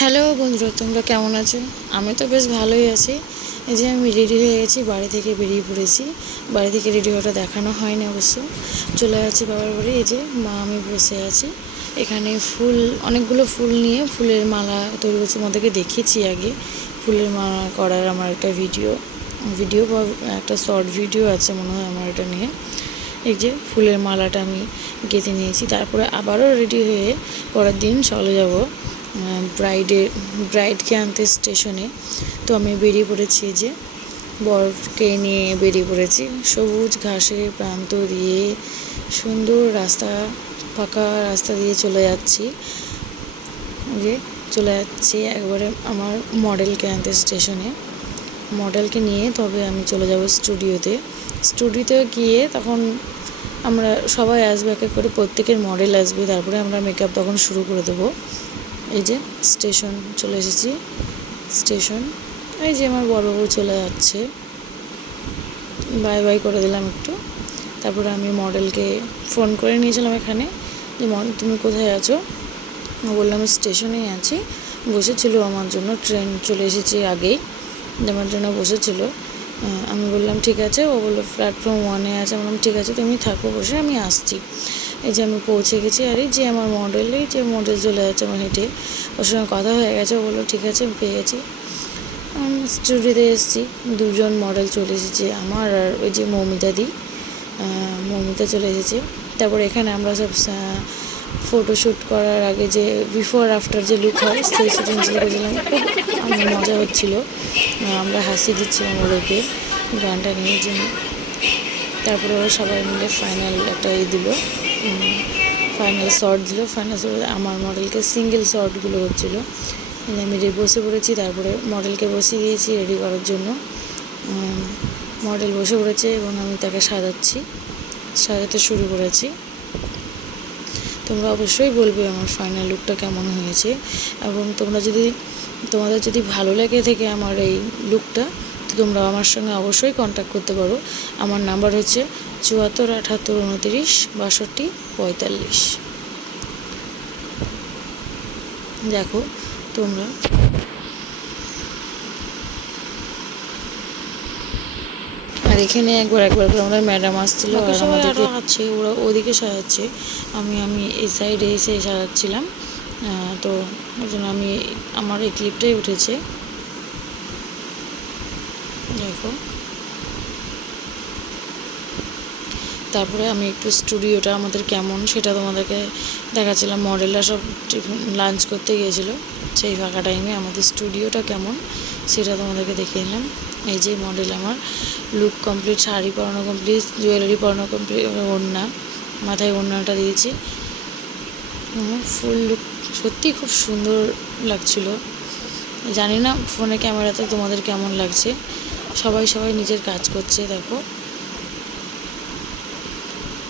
Hello বন্ধুরা, তোমরা কেমন আছো? আমি তো বেশ ভালোই আছি। এই যে আমি রেডি হয়ে গেছি, বাড়ি থেকে বেরিয়ে পড়েছি। বাড়ি থেকে রেডি হওয়াটা দেখানো হয়নি অবশ্য। চলে যাচ্ছি বাবার বাড়ি। এই যে মা আমি বসে আছি এখানে, অনেকগুলো ফুল নিয়ে ফুলের মালা তৈরি করছি। তোমাদেরকে দেখিয়েছি আগে ফুলের মালা করার আমার একটা ভিডিও বা একটা শর্ট ভিডিও আছে মনে হয় আমার এটা নিয়ে। এই যে ফুলের মালাটা আমি গেঁথে নিয়েছি। তারপরে আবারও রেডি হয়ে পরের দিন চলে যাব ব্রাইডকে আনতে স্টেশনে। তো আমি বেরিয়ে পড়েছি, যে বরকে নিয়ে বেরিয়ে পড়েছি। সবুজ ঘাসের প্রান্ত দিয়ে সুন্দর রাস্তা, ফাঁকা রাস্তা দিয়ে চলে যাচ্ছি একবারে আমার মডেলকে আনতে স্টেশনে। মডেলকে নিয়ে তবে আমি চলে যাব স্টুডিওতে গিয়ে তখন আমরা সবাই আসবে, এক এক করে প্রত্যেকের মডেল আসবে, তারপরে আমরা মেকআপ তখন শুরু করে দেবো। এই যে স্টেশন চলে এসেছি। এই যে আমার বড়বাবু চলে যাচ্ছে, বাই বাই করে দিলাম একটু। তারপরে আমি মডেলকে ফোন করে নিয়েছিলাম এখানে, যে তুমি কোথায় আছো? বললাম আমি স্টেশনেই আছি। বসেছিল আমার জন্য, ট্রেন চলে এসেছে আগেই, আমার জন্য বসেছিল। আমি বললাম ঠিক আছে। ও বললো প্ল্যাটফর্ম 1-এ আছে। বললাম ঠিক আছে, তুমি থাকো বসে, আমি আসছি। এই যে আমি পৌঁছে গেছি। আর এই যে আমার মডেল চলে যাচ্ছে আমার হেঁটে। ওর সঙ্গে কথা হয়ে গেছে। ও বললো ঠিক আছে, আমি পেয়ে গেছি। স্টুডিওতে এসেছি, দুজন মডেল চলে এসেছে আমার, আর ওই যে মৌমিতা চলে এসেছে। তারপর এখানে আমরা সব ফটোশ্যুট করার আগে যে বিফোর আফটার যে লুক হয় সেই শুটিং করেছিলাম। খুব মজা হচ্ছিলো, আমরা হাসি দিচ্ছিলাম ওদেরকে গানটা নিয়ে জন্য। তারপরে ওরা সবাই মিলে ফাইনাল একটা ফাইনাল শর্ট দিল। আমার মডেলকে সিঙ্গেল শর্টগুলো হচ্ছিলো। আমি বসে পড়েছি, তারপরে মডেলকে বসিয়ে দিয়েছি রেডি করার জন্য। মডেল বসে পড়েছে এবং আমি তাকে সাজাতে শুরু করেছি। তোমরা অবশ্যই বলবে আমার ফাইনাল লুকটা কেমন হয়েছে, এবং তোমাদের যদি ভালো লেগে থাকে আমার এই লুকটা, তো তোমরা আমার সঙ্গে অবশ্যই কন্ট্যাক্ট করতে পারো। আমার নাম্বার হচ্ছে 74 78 29 62 45। দেখো তোমরা, আর এখানে একবার করে আমাদের ম্যাডাম আসছিলো, আর আমাদেরকে আছে, ওরা ওদিকে সাজাচ্ছে, আমি এই সাইডে এসে সাজাচ্ছিলাম। তো ওই জন্য আমার এই ক্লিপটাই উঠেছে। দেখো, তারপরে আমি একটু স্টুডিওটা আমাদের কেমন সেটা তোমাদেরকে দেখাচ্ছিলাম। মডেলরা সব লাঞ্চ করতে গিয়েছিলো, সেই ফাঁকা টাইমে আমাদের স্টুডিওটা কেমন সেটা তোমাদেরকে দেখিয়ে নিলাম। এই যে মডেল আমার লুক কমপ্লিট, শাড়ি পরানো কমপ্লিট, জুয়েলারি পরানো কমপ্লিট, ওড়না, মাথায় ওড়নাটা দিয়েছি। ফুল লুক সত্যি খুব সুন্দর লাগছিল। জানি না ফোনে ক্যামেরাতে তোমাদের কেমন লাগছে। সবাই নিজের কাজ করছে দেখো,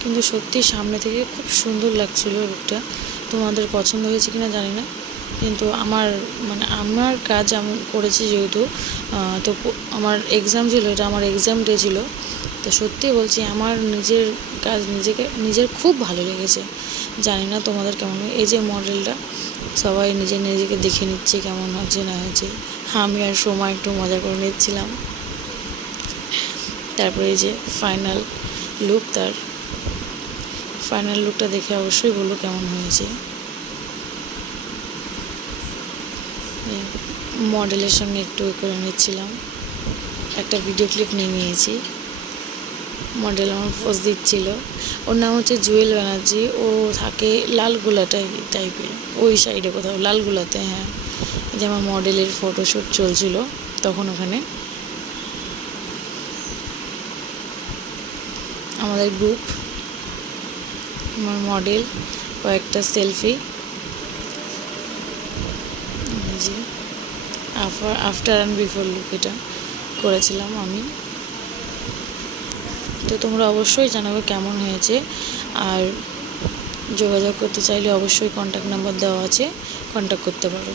কিন্তু সত্যি সামনে থেকে খুব সুন্দর লাগছিল লুকটা। তোমাদের পছন্দ হয়েছে কিনা জানি না, কিন্তু আমার কাজ আমি করেছি যেহেতু, তো আমার এক্সাম ছিল, এটা আমার এক্সাম ডে ছিল। তো সত্যি বলছি, আমার নিজের কাজ নিজের খুব ভালো লেগেছে। জানি না তোমাদের কেমন। এই যে মডেলটা সবাই নিজেকে দেখে নিচ্ছে কেমন হয়েছে না হয়েছে। আমি আর সময় একটু মজা করে নিচ্ছিলাম। তারপরে এই যে ফাইনাল লুকটা দেখে অবশ্যই বলবো কেমন হয়েছে। মডেলের সঙ্গে একটু করে নিচ্ছিলাম, একটা ভিডিও ক্লিপ নিয়ে নিয়েছি। মডেল আমার পোজ দিচ্ছিল। ওর নাম হচ্ছে জুয়েল ব্যানার্জি। ও থাকে লালগোলা টাইপের, ওই সাইডে কোথাও লালগোলাতে। হ্যাঁ, যে আমার মডেলের ফটোশ্যুট চলছিল তখন ওখানে আমাদের গ্রুপ, আমার মডেল, কয়েকটা সেলফি। যে আফটার অ্যান্ড বিফোর লুক এটা করেছিলাম আমি। তো তোমরা অবশ্যই জানাবে কেমন হয়েছে, আর যোগাযোগ করতে চাইলে অবশ্যই কন্ট্যাক্ট নাম্বার দেওয়া আছে, কন্ট্যাক্ট করতে পারো।